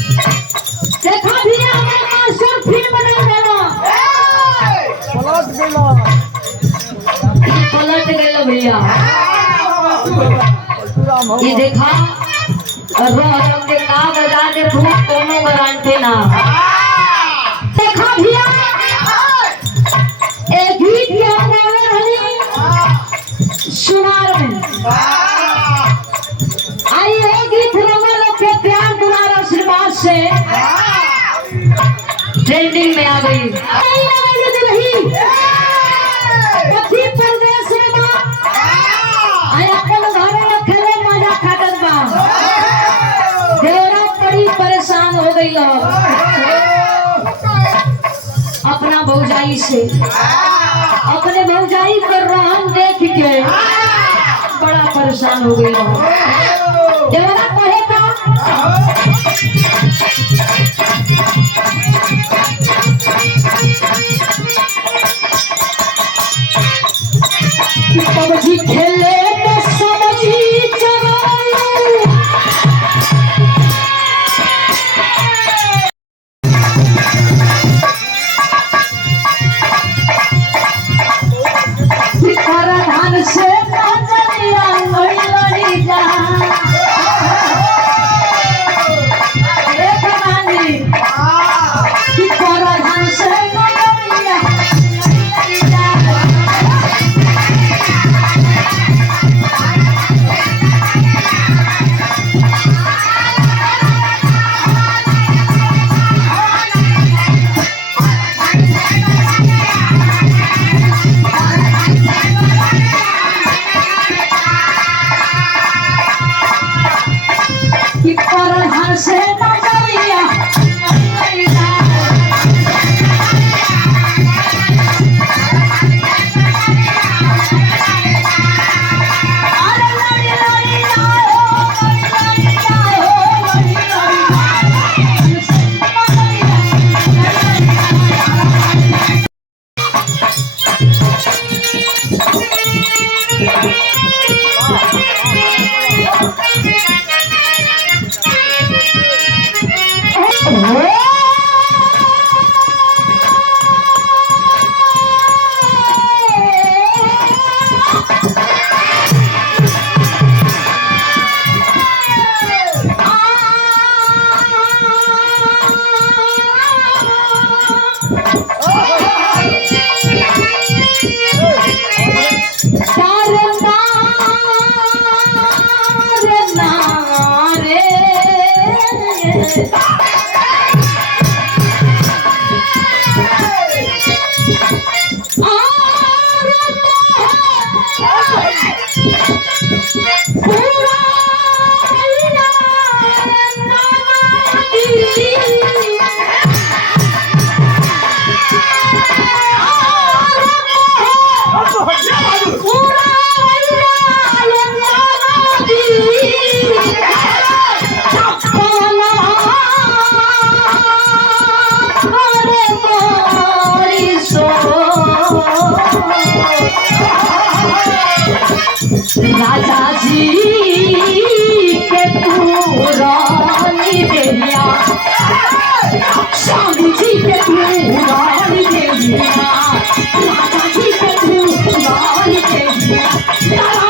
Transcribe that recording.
देखा भैया हमारे मास्टर फिर बना देना पलट गेलो भैया। ये देखा रंग के का बजा के धूप कोनो गारंटी ना। देखा भैया एक गीत याद आवे रही सुनार में आई ये गीत रंगल के प्यार दुलार आशीर्वाद से ट्रेंडिंग में आ गई। पति प्रदेश में आया अपन घरे रखले मजा खाटत बा देवरा बड़ी परेशान हो गई अपना भौजाई से। अपने भौजाई पर रहन देख के बड़ा परेशान हो गई देवरा कहे का पबजी खेले तो समझी धान से लड़ी जा धान से राजा जी के तू रानी देविया स्वामी जी के तू रानी देविया राजा जी के तू रानी देविया